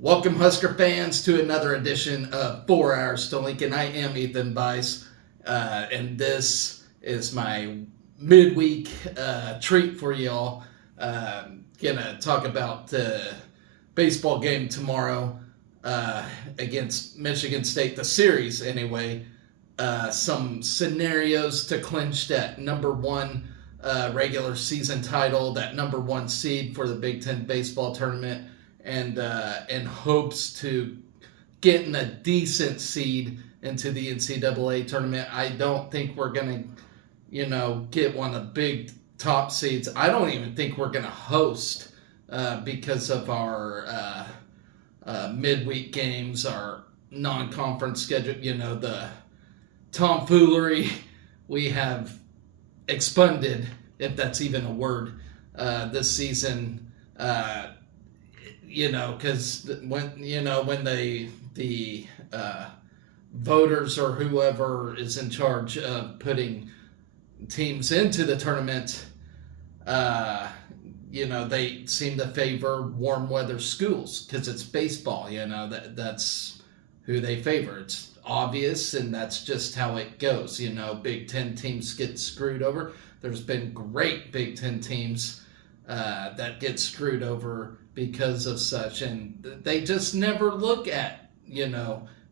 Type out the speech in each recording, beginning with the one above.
Welcome, Husker fans, to another edition of 4 Hours to Lincoln. I am Ethan Bice, and this is my midweek treat for y'all. Gonna talk about the baseball game tomorrow against Michigan State, the series anyway. Some scenarios to clinch that number one regular season title, that number one seed for the Big Ten baseball tournament, and in hopes to getting a decent seed into the NCAA tournament. I don't think we're gonna, get one of the big top seeds. I don't even think we're gonna host because of our midweek games, our non-conference schedule. The tomfoolery we have expunged, if that's even a word, this season. Because when the voters or whoever is in charge of putting teams into the tournament, they seem to favor warm weather schools because it's baseball. That's who they favor. It's obvious, and that's just how it goes. Big Ten teams get screwed over. There's been great Big Ten teams that get screwed over because of such, and they just never look at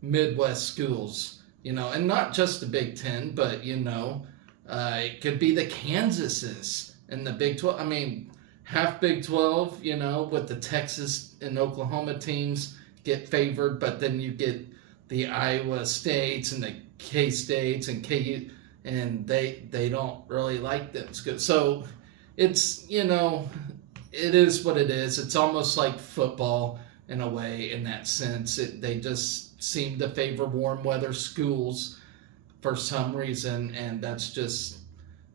Midwest schools, and not just the Big Ten, but it could be the Kansases and the Big 12. I mean, half Big 12, with the Texas and Oklahoma teams get favored, but then you get the Iowa States and the K States and KU, and they don't really like them. So it's it is what it is. It's almost like football in a way, in that sense. They just seem to favor warm weather schools for some reason, and that's just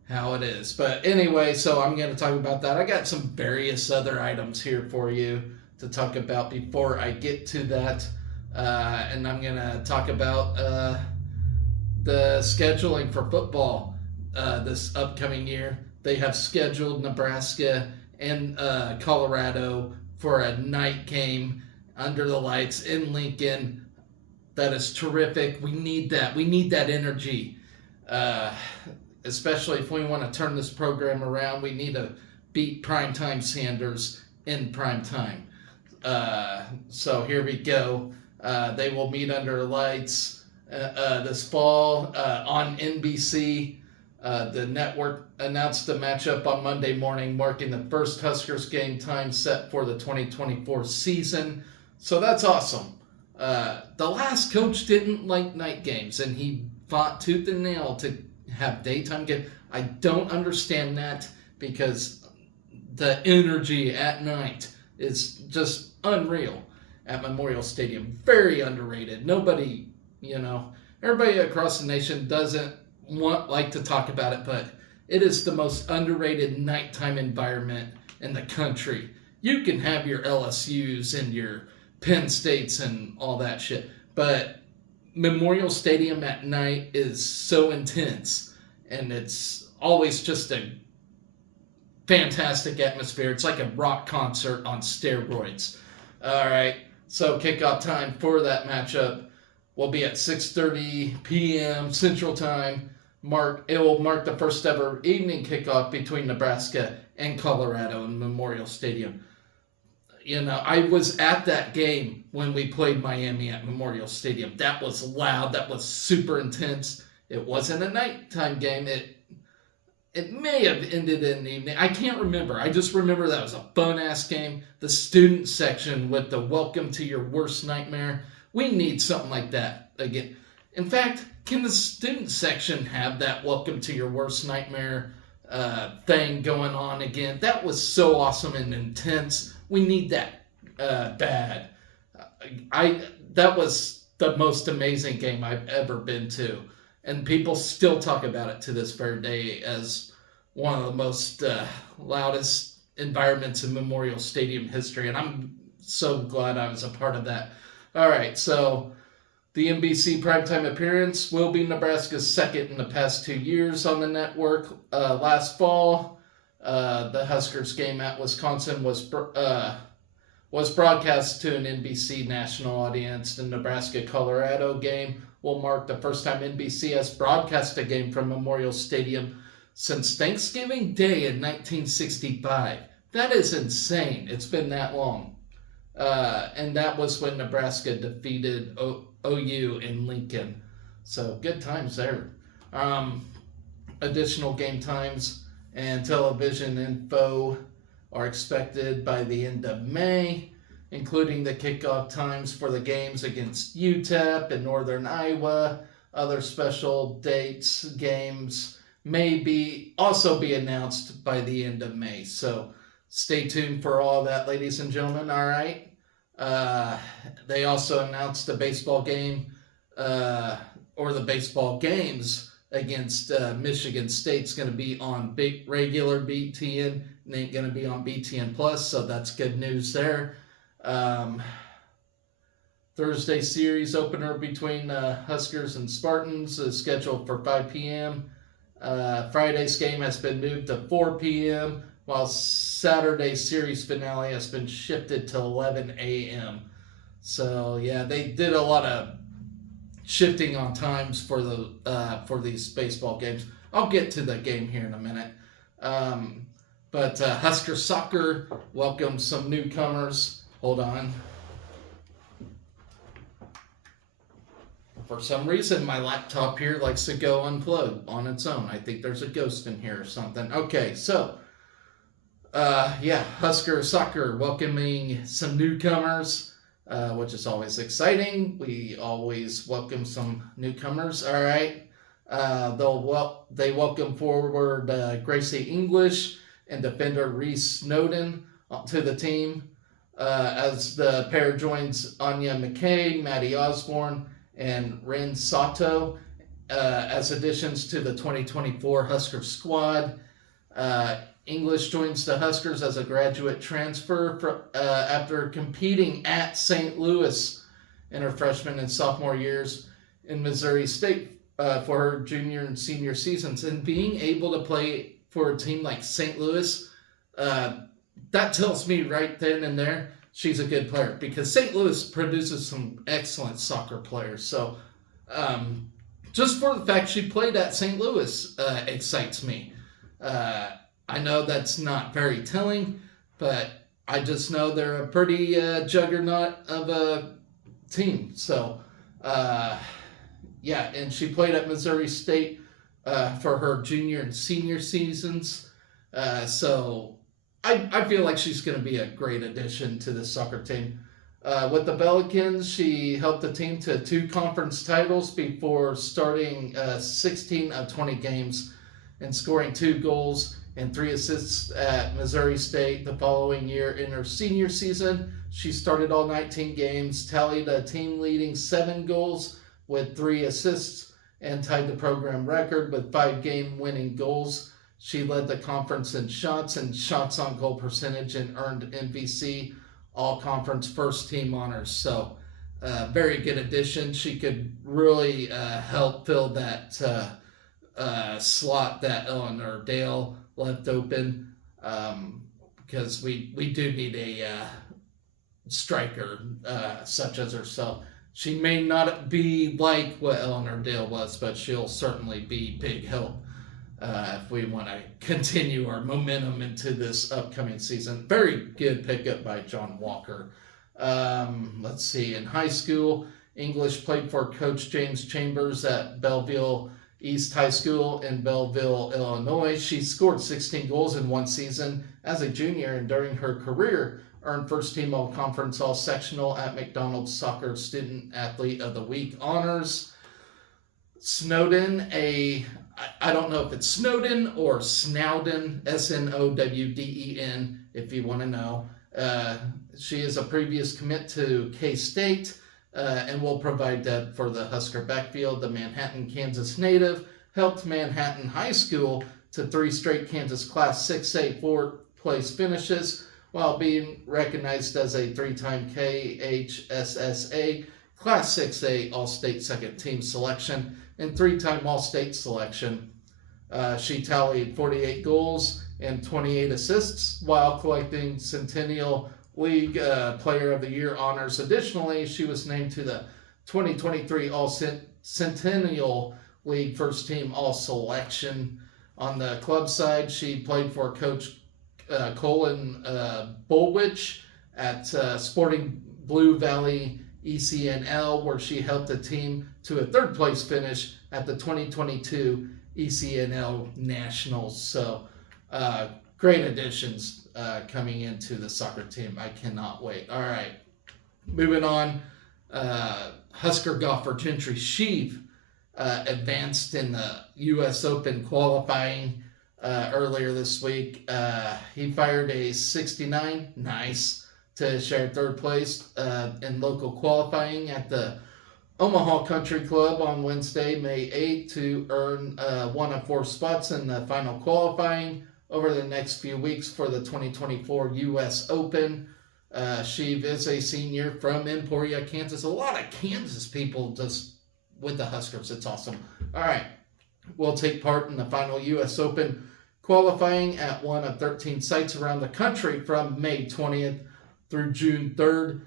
how it is. But anyway, so I'm going to talk about that. I got some various other items here for you to talk about before I get to that. And I'm going to talk about the scheduling for football this upcoming year. They have scheduled Nebraska and Colorado for a night game under the lights in Lincoln. That is terrific. We need that. We need that energy, especially if we want to turn this program around. We need to beat primetime Sanders in primetime. So here we go. They will meet under lights this fall on NBC. The network announced the matchup on Monday morning, marking the first Huskers game time set for the 2024 season. So that's awesome. The last coach didn't like night games, and he fought tooth and nail to have daytime games. I don't understand that, because the energy at night is just unreal at Memorial Stadium. Very underrated. Nobody, everybody across the nation doesn't like to talk about it, but it is the most underrated nighttime environment in the country. You can have your LSUs and your Penn States and all that shit, but Memorial Stadium at night is so intense, and it's always just a fantastic atmosphere. It's like a rock concert on steroids. All right, so kickoff time for that matchup will be at 6:30 p.m. Central Time. It will mark the first ever evening kickoff between Nebraska and Colorado in Memorial Stadium. I was at that game when we played Miami at Memorial Stadium. That was loud. That was super intense. It wasn't a nighttime game. It may have ended in the evening. I can't remember. I just remember that was a fun-ass game. The student section with the welcome to your worst nightmare. We need something like that again. In fact, can the student section have that welcome to your worst nightmare thing going on again? That was so awesome and intense. We need that bad. That was the most amazing game I've ever been to, and people still talk about it to this very day as one of the most loudest environments in Memorial Stadium history, and I'm so glad I was a part of that. All right, so the NBC primetime appearance will be Nebraska's second in the past 2 years on the network. Last fall, the Huskers game at Wisconsin was was broadcast to an NBC national audience. The Nebraska-Colorado game will mark the first time NBC has broadcast a game from Memorial Stadium since Thanksgiving Day in 1965. That is insane. It's been that long. And that was when Nebraska defeated OU in Lincoln. So good times there. Additional game times and television info are expected by the end of May, including the kickoff times for the games against UTEP and Northern Iowa. Other special dates, games may also be announced by the end of May. So stay tuned for all that, ladies and gentlemen. All right. They also announced a baseball game, or the baseball games against Michigan State's going to be on regular BTN and ain't going to be on BTN Plus, so that's good news there. Thursday series opener between Huskers and Spartans is scheduled for 5 p.m. Friday's game has been moved to 4 p.m., while Saturday's series finale has been shifted to 11 a.m. So, yeah, they did a lot of shifting on times for these baseball games. I'll get to the game here in a minute. But Husker Soccer welcomes some newcomers. Hold on. For some reason, my laptop here likes to go unplug on its own. I think there's a ghost in here or something. Okay, so, Husker Soccer welcoming some newcomers, which is always exciting. We always welcome some newcomers, all right? They welcome forward Gracie English and defender Reese Snowden to the team as the pair joins Anya McKay, Maddie Osborne, and Ren Sato as additions to the 2024 Husker squad. English joins the Huskers as a graduate transfer after competing at St. Louis in her freshman and sophomore years in Missouri State for her junior and senior seasons. And being able to play for a team like St. Louis, that tells me right then and there she's a good player, because St. Louis produces some excellent soccer players. So just for the fact she played at St. Louis excites me. I know that's not very telling, but I just know they're a pretty juggernaut of a team. So, and she played at Missouri State for her junior and senior seasons. So I feel like she's going to be a great addition to the soccer team. With the Pelicans, she helped the team to 2 conference titles before starting 16 of 20 games and scoring 2 goals and 3 assists at Missouri State the following year. In her senior season, she started all 19 games, tallied a team-leading 7 goals with 3 assists, and tied the program record with 5 game-winning goals. She led the conference in shots and shots on goal percentage and earned MVC all-conference first-team honors. So, very good addition. She could really help fill that slot that Eleanor Dale left open, because we do need a striker such as herself. She may not be like what Eleanor Dale was, but she'll certainly be big help if we want to continue our momentum into this upcoming season. Very good pickup by John Walker. Let's see. In high school, English played for Coach James Chambers at Belleville East High School in Belleville, Illinois. She scored 16 goals in one season as a junior, and during her career earned first-team all-conference all-sectional at McDonald's Soccer Student Athlete of the Week honors. Snowden, I don't know if it's Snowden or Snowden, Snowden, if you want to know. She is a previous commit to K-State, and will provide depth for the Husker backfield. The Manhattan, Kansas native helped Manhattan High School to 3 straight Kansas Class 6A fourth-place finishes, while being recognized as a 3-time KHSSA Class 6A All-State second-team selection and 3-time All-State selection. She tallied 48 goals and 28 assists while collecting Centennial League Player of the Year honors. Additionally, she was named to the 2023 All-Centennial League First Team All-Selection. On the club side, she played for Coach Colin Bulwich at Sporting Blue Valley ECNL, where she helped the team to a third-place finish at the 2022 ECNL Nationals. So, great additions coming into the soccer team. I cannot wait. All right, moving on. Husker golfer Gentry Sheave advanced in the U.S. Open qualifying earlier this week. He fired a 69, nice, to share third place in local qualifying at the Omaha Country Club on Wednesday, May 8th, to earn one of 4 spots in the final qualifying over the next few weeks for the 2024 U.S. Open. Sheave is a senior from Emporia, Kansas. A lot of Kansas people just with the Huskers. It's awesome. All right. Will take part in the final U.S. Open qualifying at one of 13 sites around the country from May 20th through June 3rd.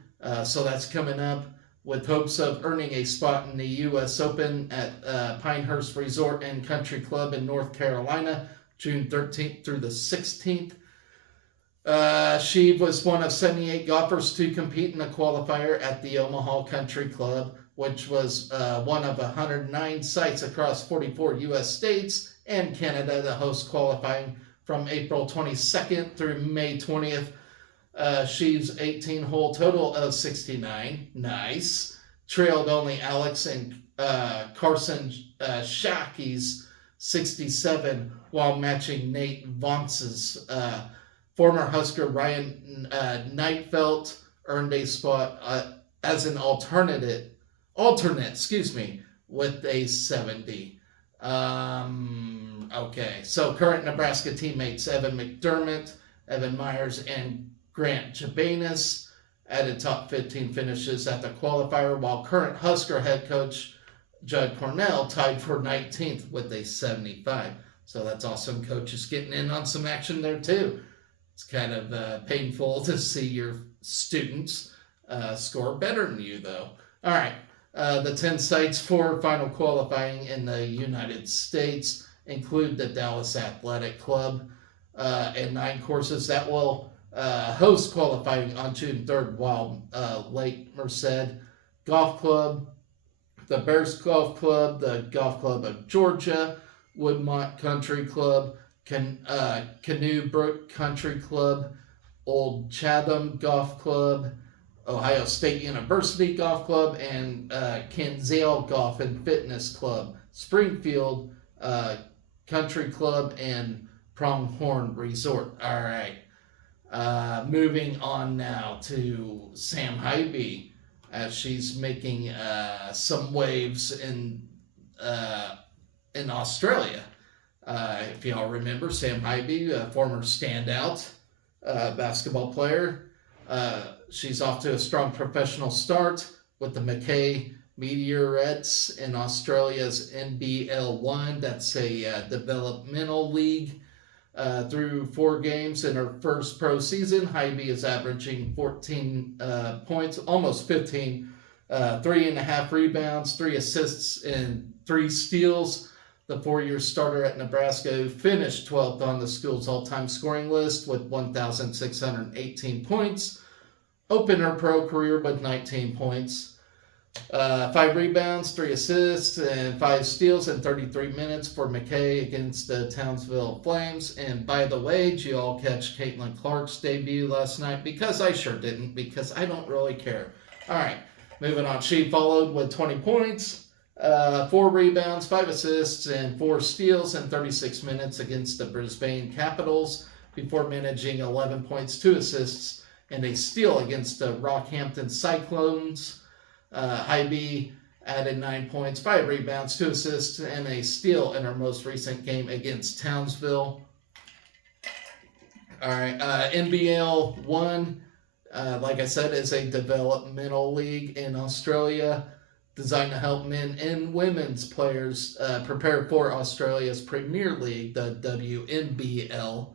So that's coming up, with hopes of earning a spot in the U.S. Open at Pinehurst Resort and Country Club in North Carolina, June 13th through the 16th. She was one of 78 golfers to compete in the qualifier at the Omaha Country Club, which was one of 109 sites across 44 U.S. states and Canada to host qualifying from April 22nd through May 20th. Sheave's 18-hole total of 69, nice, trailed only Alex and Carson Shackey's 67 while matching Nate Vance's. Former Husker Ryan Neitfeldt earned a spot as an alternate, with a 70. Okay, so current Nebraska teammates Evan McDermott, Evan Myers, and Grant Jabanis added top 15 finishes at the qualifier, while current Husker head coach Judd Cornell tied for 19th with a 75. So that's awesome. Coaches getting in on some action there too. It's kind of painful to see your students score better than you, though. All right. The 10 sites for final qualifying in the United States include the Dallas Athletic Club and 9 courses that will host qualifying on June 3rd, while Lake Merced Golf Club, the Bears Golf Club, the Golf Club of Georgia, Woodmont Country Club, Canoe Brook Country Club, Old Chatham Golf Club, Ohio State University Golf Club, and Kinsale Golf and Fitness Club, Springfield Country Club, and Pronghorn Resort. All right. Moving on now to Sam Hybe, as she's making some waves in Australia. If y'all remember, Sam Hybe, a former standout basketball player. She's off to a strong professional start with the Mackay Meteorites in Australia's NBL1. That's a developmental league. Through 4 games in her first pro season, Hybe is averaging 14 points, almost 15, 3.5 rebounds, 3 assists, and 3 steals. The 4-year starter at Nebraska finished 12th on the school's all-time scoring list with 1,618 points. Opened her pro career with 19 points, 5 rebounds, 3 assists, and 5 steals in 33 minutes for McKay against the Townsville Flames. And by the way, did you all catch Caitlin Clark's debut last night? Because I sure didn't, because I don't really care. All right, moving on. She followed with 20 points, 4 rebounds, 5 assists, and 4 steals in 36 minutes against the Brisbane Capitals before managing 11 points, 2 assists, and a steal against the Rockhampton Cyclones. Hybe added 9 points, 5 rebounds, 2 assists, and a steal in her most recent game against Townsville. All right, NBL 1, like I said, is a developmental league in Australia designed to help men and women's players prepare for Australia's Premier League, the WNBL.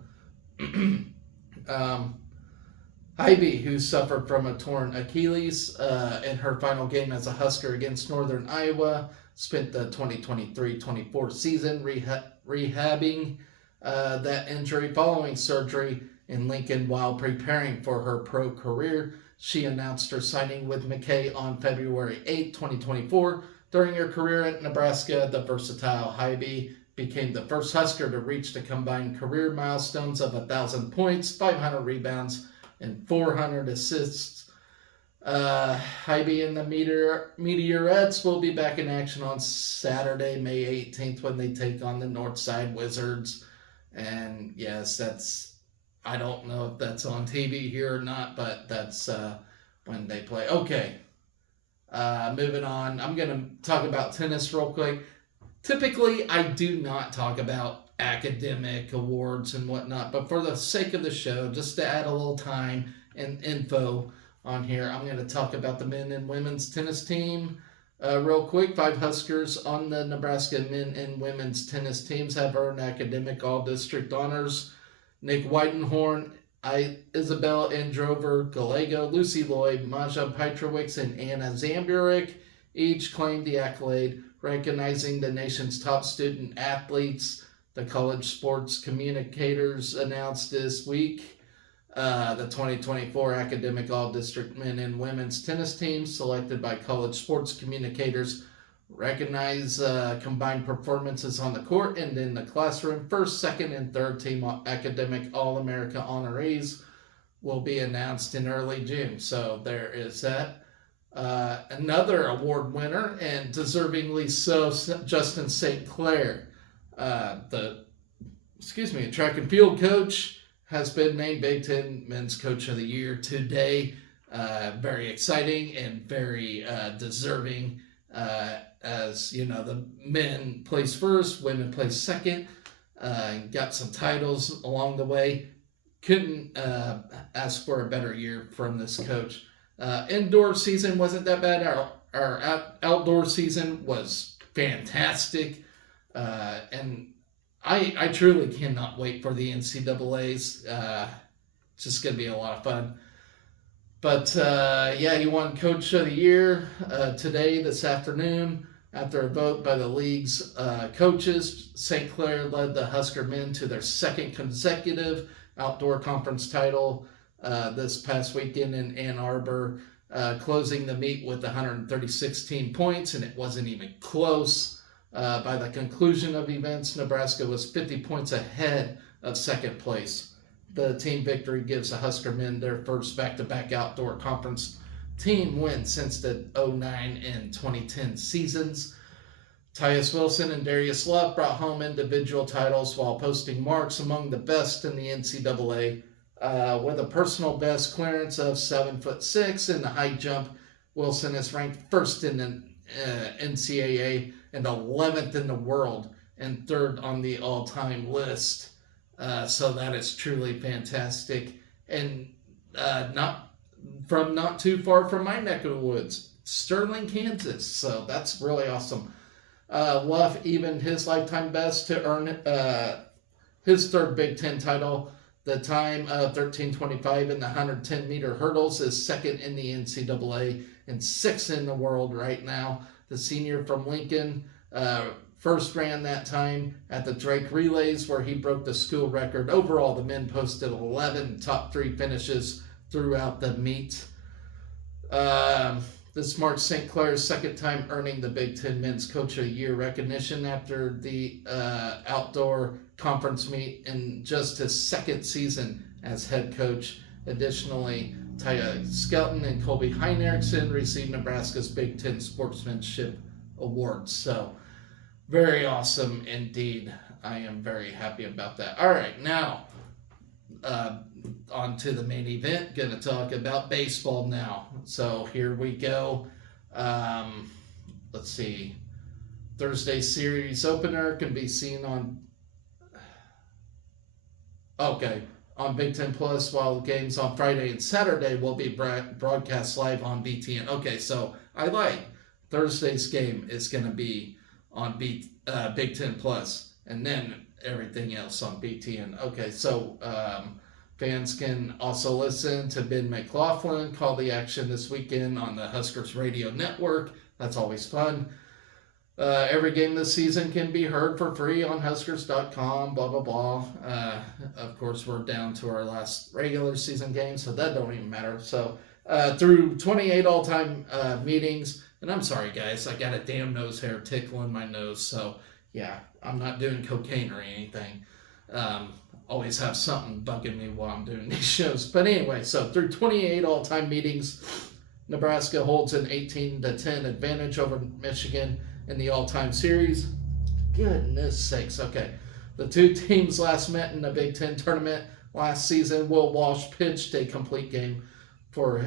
Hybe, who suffered from a torn Achilles in her final game as a Husker against Northern Iowa, spent the 2023-24 season rehabbing that injury following surgery in Lincoln while preparing for her pro career. She announced her signing with McKay on February 8, 2024. During her career at Nebraska, the versatile Hybe became the first Husker to reach the combined career milestones of 1,000 points, 500 rebounds, and 400 assists. Hybe and the Meteorettes will be back in action on Saturday, May 18th, when they take on the Northside Wizards. And yes, I don't know if that's on TV here or not, but that's when they play. Okay, moving on. I'm going to talk about tennis real quick. Typically, I do not talk about academic awards and whatnot, but for the sake of the show, just to add a little time and info on here, I'm going to talk about the men and women's tennis team real quick. 5 Huskers on the Nebraska men and women's tennis teams have earned academic all-district honors. Nick Whitenhorn, Isabel Androver Gallego, Lucy Lloyd, Maja Petrowicz, and Anna Zamburik each claimed the accolade, recognizing the nation's top student athletes. The College Sports Communicators announced this week the 2024 Academic All-District Men and Women's Tennis Teams selected by College Sports Communicators recognize combined performances on the court and in the classroom. First, second, and third team academic All-America honorees will be announced in early June. So there is that. Another award winner, and deservingly so, Justin St. Clair, the track and field coach, has been named Big Ten Men's Coach of the Year today. Very exciting and very deserving. As you know, the men placed first, women placed second. Got some titles along the way. Couldn't ask for a better year from this coach. Indoor season wasn't that bad. Our outdoor season was fantastic. And I truly cannot wait for the NCAAs. It's just going to be a lot of fun. But yeah, he won Coach of the Year today, this afternoon, after a vote by the league's coaches. St. Clair led the Husker men to their second consecutive outdoor conference title this past weekend in Ann Arbor, closing the meet with 136 team points, and it wasn't even close. By the conclusion of events, Nebraska was 50 points ahead of second place. The team victory gives the Husker men their first back-to-back outdoor conference team win since the 2009 and 2010 seasons. Tyus Wilson and Darius Love brought home individual titles while posting marks among the best in the NCAA. With a personal best clearance of 7'6" in the high jump, Wilson is ranked first in the NCAA and 11th in the world and third on the all-time list. So that is truly fantastic. And not too far from my neck of the woods, Sterling, Kansas. So that's really awesome. Luff evened his lifetime best to earn his third Big Ten title. The time of 13:25 in the 110-meter hurdles is second in the NCAA and sixth in the world right now. The senior from Lincoln first ran that time at the Drake Relays, where he broke the school record. Overall, the men posted 11 top 3 finishes throughout the meet. This marks St. Clair's second time earning the Big Ten Men's Coach of the Year recognition after the outdoor conference meet in just his second season as head coach. Additionally, Taya Skelton and Colby Heinrichsen received Nebraska's Big Ten Sportsmanship Awards. So, very awesome indeed. I am very happy about that. All right, now on to the main event. Going to talk about baseball now. So here we go. Let's see. Thursday's series opener can be seen on Big Ten Plus, while games on Friday and Saturday will be broadcast live on BTN. Okay, so I like Thursday's game is going to be on Big Ten Plus, and then everything else on BTN. Okay, so Fans can also listen to Ben McLaughlin call the action this weekend on the Huskers Radio Network. That's always fun. Every game this season can be heard for free on Huskers.com, blah, blah, blah. Of course, we're down to our last regular season game, so that don't even matter. So through 28 all-time meetings, and I'm sorry, guys, I got a damn nose hair tickling my nose, so yeah, I'm not doing cocaine or anything. Always have something bugging me while I'm doing these shows. But anyway, so through 28 all-time meetings, Nebraska holds an 18-10 advantage over Michigan in the all-time series. Goodness sakes. Okay. The two teams last met in the Big Ten tournament last season. Will Walsh pitched a complete game for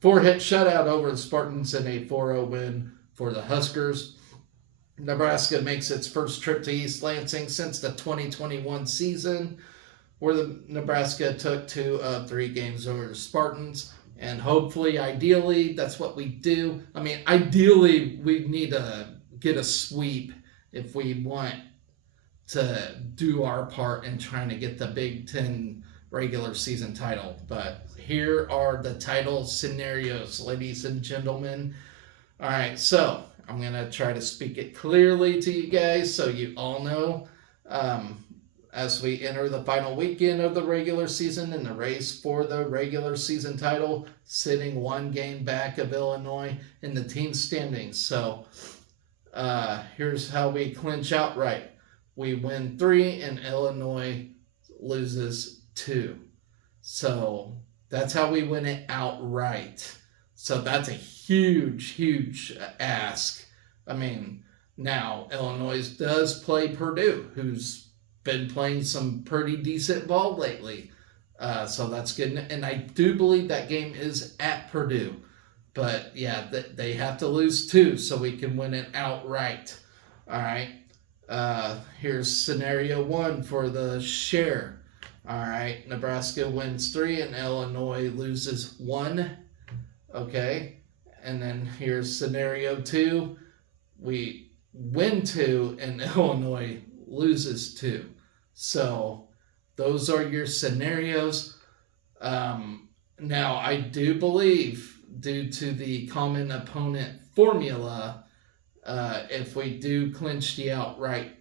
four-hit shutout over the Spartans in a 4-0 win for the Huskers. Nebraska makes its first trip to East Lansing since the 2021 season, where the Nebraska took 2 of 3 games over the Spartans. And hopefully, ideally, that's what we do. I mean, ideally, we need to get a sweep if we want to do our part in trying to get the Big Ten regular season title. But here are the title scenarios, ladies and gentlemen. All right, so I'm going to try to speak it clearly to you guys so you all know. As we enter the final weekend of the regular season in the race for the regular season title, sitting 1 game back of Illinois in the team standings. So here's how we clinch outright. We win 3 and Illinois loses 2. So that's how we win it outright. So that's a huge, huge ask. I mean, now Illinois does play Purdue, who's been playing some pretty decent ball lately. So that's good. And I do believe that game is at Purdue. But yeah, they have to lose 2 so we can win it outright. All right. Here's scenario 1 for the share. All right. Nebraska wins 3 and Illinois loses 1. Okay. And then here's scenario 2. We win 2 and Illinois loses 2. So those are your scenarios. Now, I do believe, due to the common opponent formula, if we do clinch the outright,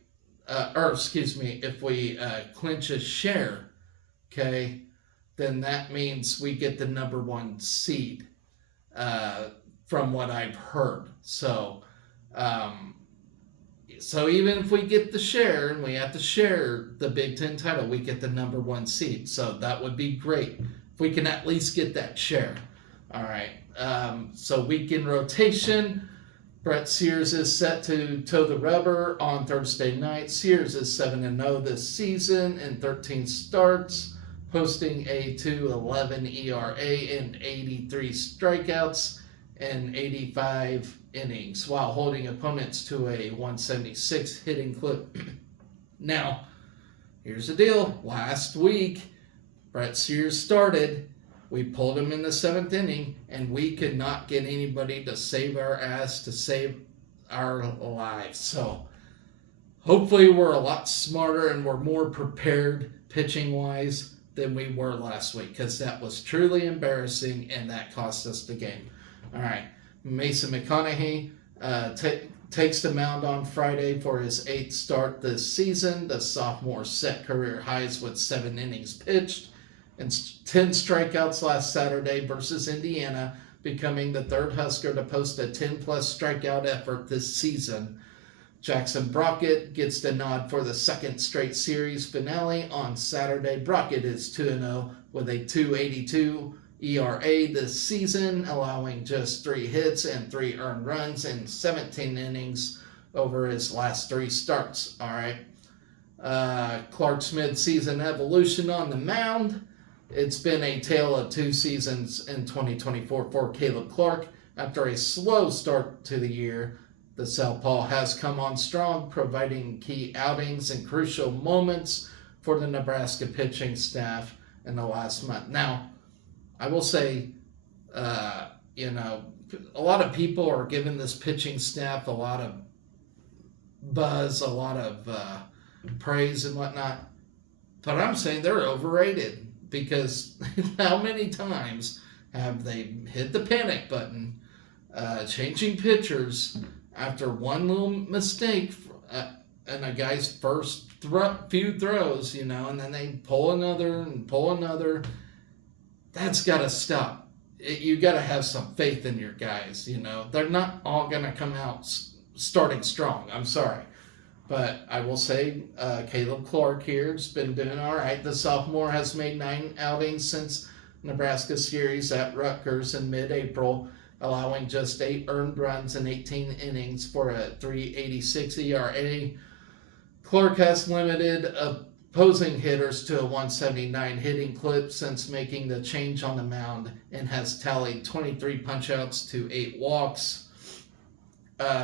if we clinch a share, okay, then that means we get the number 1 seed, from what I've heard. So even if we get the share and we have to share the Big Ten title, we get the number 1 seed. So that would be great if we can at least get that share. All right. So weekend rotation. Brett Sears is set to toe the rubber on Thursday night. Sears is 7-0 this season in 13 starts, posting a 2.11 ERA and 83 strikeouts in 85 innings, while holding opponents to a 176 hitting clip. Now, here's the deal. Last week, Brett Sears started. We pulled him in the 7th inning, and we could not get anybody to save our ass, to save our lives. So, hopefully we're a lot smarter and we're more prepared pitching-wise than we were last week, because that was truly embarrassing, and that cost us the game. All right. Mason McConaughey takes the mound on Friday for his 8th start this season. The sophomore set career highs with 7 innings pitched and 10 strikeouts last Saturday versus Indiana, becoming the 3rd Husker to post a 10-plus strikeout effort this season. Jackson Brockett gets the nod for the 2nd straight series finale on Saturday. Brockett is 2-0 with a 2.82 ERA this season, allowing just 3 hits and 3 earned runs in 17 innings over his last 3 starts. All right. Clark's mid-season evolution on the mound. It's been a tale of 2 seasons in 2024 for Caleb Clark. After a slow start to the year, the Southpaw has come on strong, providing key outings and crucial moments for the Nebraska pitching staff in the last month. Now, I will say, a lot of people are giving this pitching staff a lot of buzz, a lot of praise and whatnot. But I'm saying they're overrated because how many times have they hit the panic button, changing pitchers after one little mistake in a guy's first few throws, and then they pull another and pull another. That's got to stop. You got to have some faith in your guys. They're not all going to come out starting strong. I'm sorry. But I will say Caleb Clark here has been doing all right. The sophomore has made 9 outings since Nebraska series at Rutgers in mid-April, allowing just 8 earned runs in 18 innings for a 3.86 ERA. Clark has limited opposing hitters to a 179 hitting clip since making the change on the mound and has tallied 23 punchouts to 8 walks.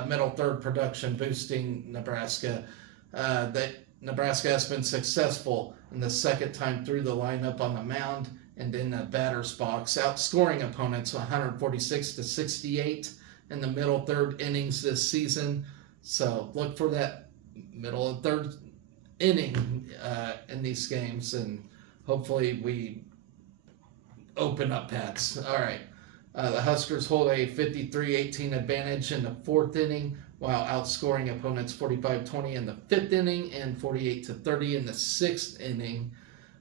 Middle third production boosting Nebraska. That Nebraska has been successful in the second time through the lineup on the mound and in the batter's box, outscoring opponents 146-68 in the middle third innings this season. So look for that middle of third inning in these games, and hopefully we open up bats. All right. The Huskers hold a 53-18 advantage in the 4th inning, while outscoring opponents 45-20 in the 5th inning and 48-30 in the 6th inning.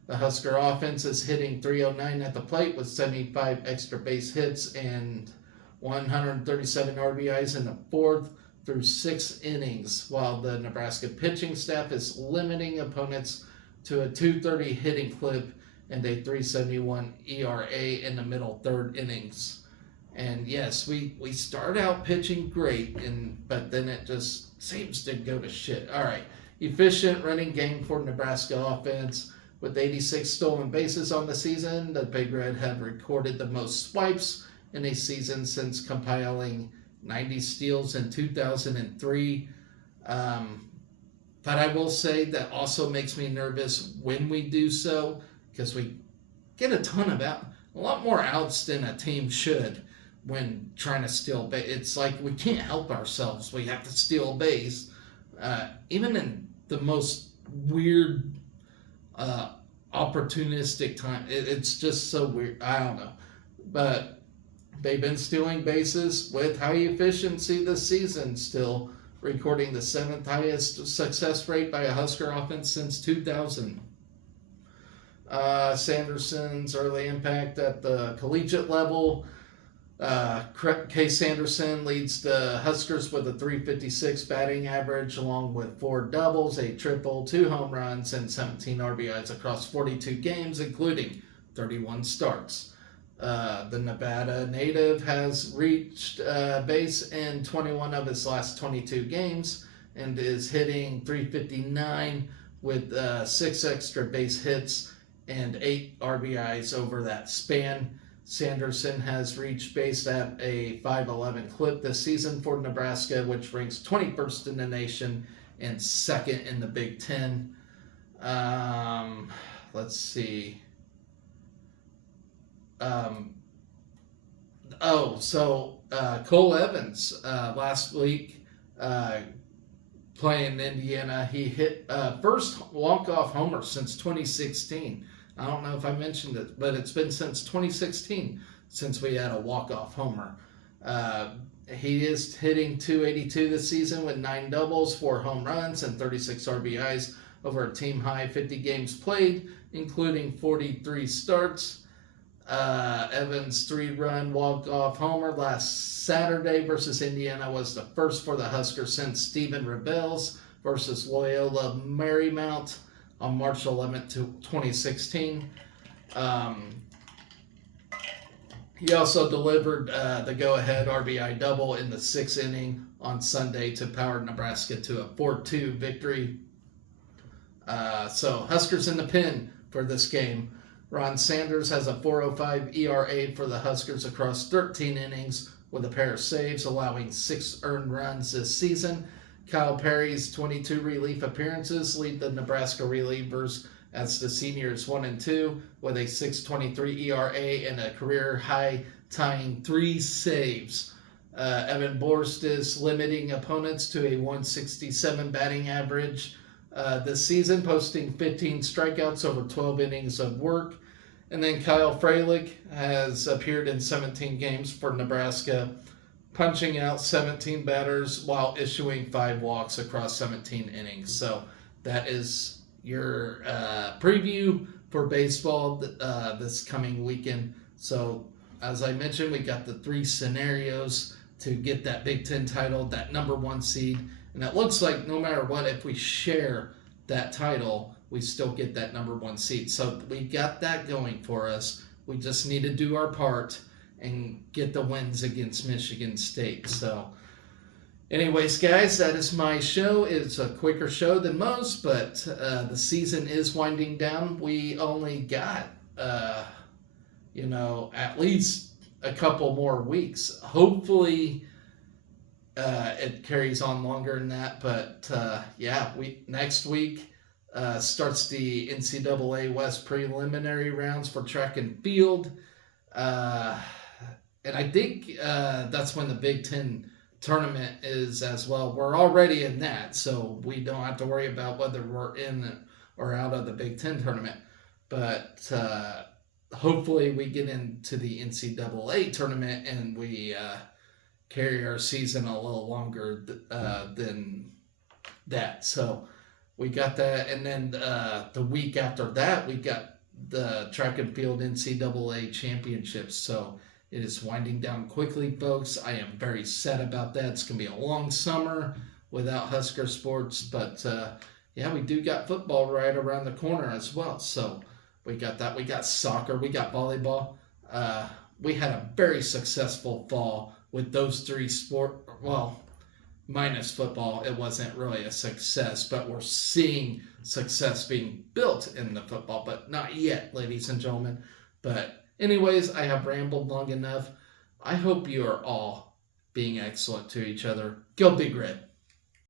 The Husker offense is hitting .309 at the plate with 75 extra base hits and 137 RBIs in the 4th through 6 innings, while the Nebraska pitching staff is limiting opponents to a .230 hitting clip and a .371 ERA in the middle 3rd innings. And yes, we start out pitching great, but then it just seems to go to shit. All right, efficient running game for Nebraska offense. With 86 stolen bases on the season, the Big Red have recorded the most swipes in a season since compiling 90 steals in 2003. But I will say that also makes me nervous when we do so, because we get a lot more outs than a team should when trying to steal base. It's like we can't help ourselves. We have to steal base. Even in the most weird, opportunistic time. It's just so weird. I don't know. But they've been stealing bases with high efficiency this season, still recording the 7th highest success rate by a Husker offense since 2000. Sanderson's early impact at the collegiate level. Case Sanderson leads the Huskers with a .356 batting average, along with 4 doubles, a triple, 2 home runs, and 17 RBIs across 42 games, including 31 starts. The Nevada native has reached base in 21 of his last 22 games and is hitting .359 with 6 extra base hits and 8 RBIs over that span. Sanderson has reached base at a .511 clip this season for Nebraska, which ranks 21st in the nation and 2nd in the Big Ten. Let's see. Cole Evans last week playing Indiana, he hit first walk-off homer since 2016. I don't know if I mentioned it, but it's been since 2016 since we had a walk-off homer. He is hitting .282 this season with 9 doubles, 4 home runs, and 36 RBIs over a team-high 50 games played, including 43 starts. Evans' 3-run walk-off homer last Saturday versus Indiana was the first for the Huskers since Stephen Rebels versus Loyola Marymount on March 11th, 2016. He also delivered the go-ahead RBI double in the 6th inning on Sunday to power Nebraska to a 4-2 victory. So Huskers in the pin for this game. Ron Sanders has a .405 ERA for the Huskers across 13 innings with a pair of saves, allowing 6 earned runs this season. Kyle Perry's 22 relief appearances lead the Nebraska relievers as the seniors 1-2 with a .623 ERA and a career high tying 3 saves. Evan Borst is limiting opponents to a .167 batting average this season, posting 15 strikeouts over 12 innings of work. And then Kyle Frelick has appeared in 17 games for Nebraska, punching out 17 batters while issuing 5 walks across 17 innings. So that is your preview for baseball this coming weekend. So as I mentioned, we got the 3 scenarios to get that Big Ten title, that number 1 seed. And it looks like no matter what, if we share that title, we still get that number 1 seed. So we got that going for us. We just need to do our part and get the wins against Michigan State. So anyways, guys, that is my show. It's a quicker show than most, but the season is winding down. We only got, at least a couple more weeks. Hopefully, it carries on longer than that. But next week starts the NCAA West preliminary rounds for track and field. And I think that's when the Big Ten tournament is as well. We're already in that, so we don't have to worry about whether we're in or out of the Big Ten tournament. But hopefully we get into the NCAA tournament and we carry our season a little longer than that. So we got that. And then the week after that, we got the track and field NCAA championships. So it is winding down quickly, folks. I am very sad about that. It's going to be a long summer without Husker sports. But, we do got football right around the corner as well. So we got that. We got soccer. We got volleyball. We had a very successful fall with those 3 sports. Well, minus football, it wasn't really a success. But we're seeing success being built in the football. But not yet, ladies and gentlemen. But anyways, I have rambled long enough. I hope you are all being excellent to each other. Go Big Red.